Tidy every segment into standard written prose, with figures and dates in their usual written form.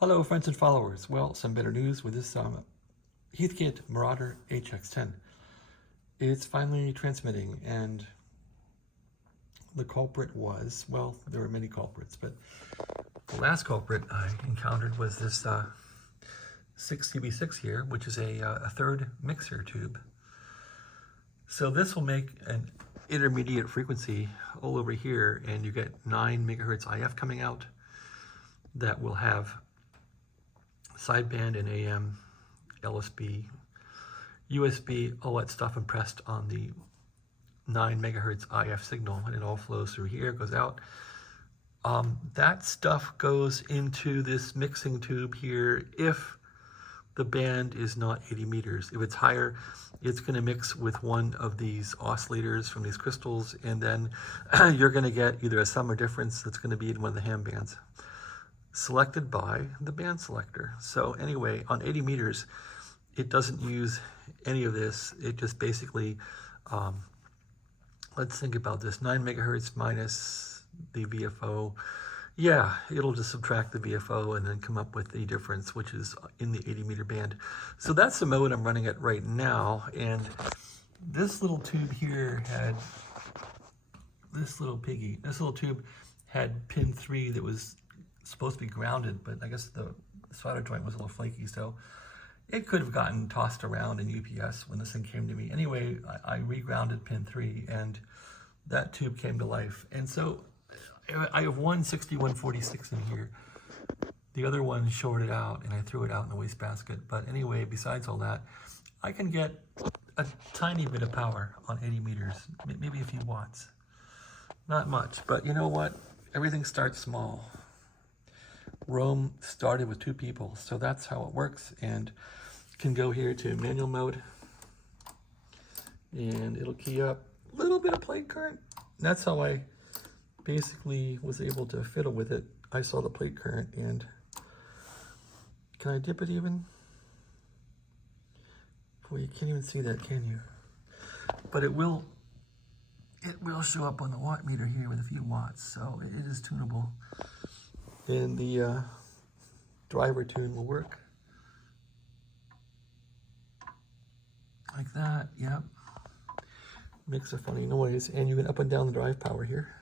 Hello friends and followers. Well, some better news with this Heathkit Marauder HX-10. It's finally transmitting, and the culprit was, well, there were many culprits, but the last culprit I encountered was this 6CB6 here, which is a third mixer tube. So this will make an intermediate frequency all over here, and you get 9 megahertz IF coming out that will have sideband and AM, LSB, USB, all that stuff impressed on the 9 megahertz IF signal, and it all flows through here, goes out. That stuff goes into this mixing tube here if the band is not 80 meters. If it's higher, it's going to mix with one of these oscillators from these crystals, and then you're going to get either a sum or difference that's going to be in one of the ham bands, selected by the band selector. So anyway, on 80 meters, it doesn't use any of this. It just basically, let's think about this, 9 megahertz minus the VFO. Yeah, it'll just subtract the VFO and then come up with the difference, which is in the 80 meter band. So that's the mode I'm running at right now. And this little tube here had, this little tube had pin 3 that was supposed to be grounded, but I guess the solder joint was a little flaky, so it could have gotten tossed around in UPS when this thing came to me. Anyway, I re-grounded pin 3 and that tube came to life. And so I have one 6146 in here. The other one shorted out and I threw it out in the wastebasket. But anyway, besides all that, I can get a tiny bit of power on 80 meters, maybe a few watts. Not much, but you know what? Everything starts small. Rome started with 2 people, so that's how it works. And can go here to manual mode, and it'll key up a little bit of plate current. And that's how I basically was able to fiddle with it. I saw the plate current, and can I dip it even? Boy, you can't even see that, can you? But it will show up on the watt meter here with a few watts, so it is tunable. And the driver tune will work like that. Yep, makes a funny noise, and you can up and down the drive power here.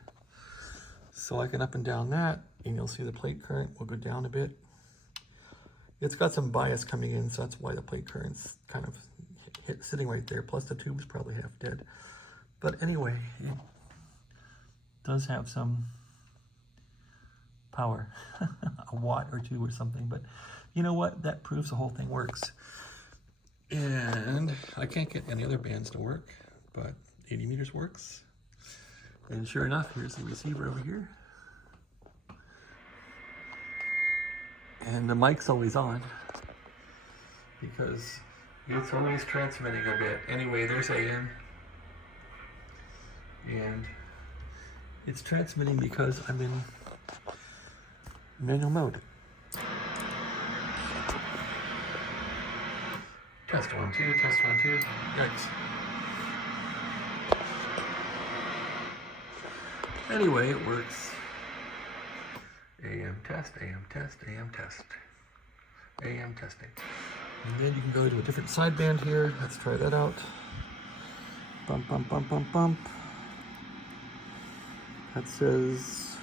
So I can up and down that, and you'll see the plate current will go down a bit. It's got some bias coming in, so that's why the plate current's kind of sitting right there, plus the tube's probably half dead. But anyway, it does have some power, a watt or 2 or something, but you know what? That proves the whole thing works. And I can't get any other bands to work, but 80 meters works. And sure enough, here's the receiver over here. And the mic's always on because it's always transmitting a bit. Anyway, there's AM. And it's transmitting because I'm in manual mode. Test 1 2, test 1 2. Yikes. Anyway, it works. AM test, AM test, AM test. AM testing. And then you can go to a different sideband here. Let's try that out. Bump, bump, bump, bump, bump. That says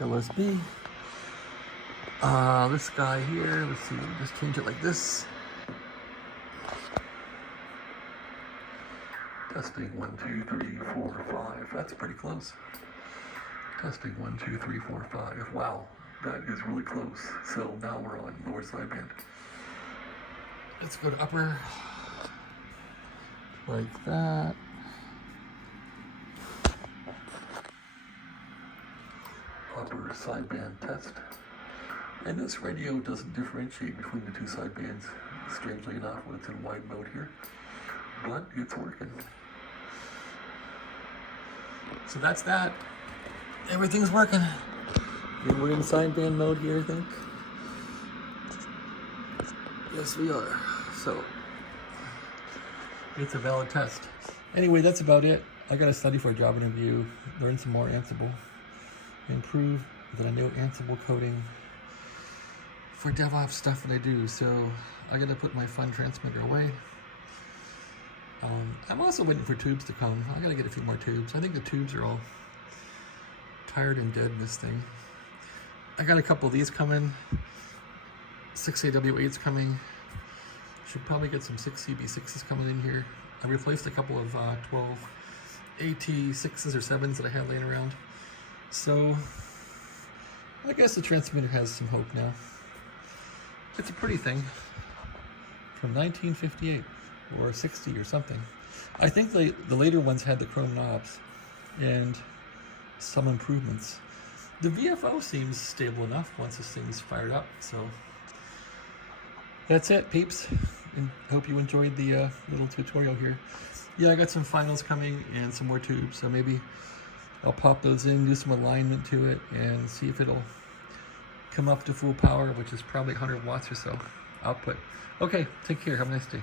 LSB. This guy here, let's see, just change it like this. Testing 1 2 3 4 5. That's pretty close. Testing 1 2 3 4 5. Wow, that is really close. So now we're on lower sideband. Let's go to upper, like that. Upper sideband test. And this radio doesn't differentiate between the 2 sidebands, strangely enough, when it's in wide mode here. But it's working. So that's that. Everything's working. And we're in sideband mode here, I think. Yes, we are. So it's a valid test. Anyway, that's about it. I got to study for a job interview, learn some more Ansible, improve with a new Ansible coding. for DevOps stuff that I do, so I gotta put my fun transmitter away. I'm also waiting for tubes to come. I gotta get a few more tubes. I think the tubes are all tired and dead in this thing. I got a couple of these coming. 6AW8s coming. Should probably get some 6CB6s coming in here. I replaced a couple of 12 AT6s or 7s that I had laying around. So I guess the transmitter has some hope now. It's a pretty thing from 1958 or 60 or something. I think the later ones had the chrome knobs and some improvements. The VFO seems stable enough once this thing's fired up, so that's it, peeps. And hope you enjoyed the little tutorial here. Yeah, I got some finals coming and some more tubes, so maybe I'll pop those in, do some alignment to it, and see if it'll come up to full power, which is probably 100 watts or so output. Okay, take care. Have a nice day.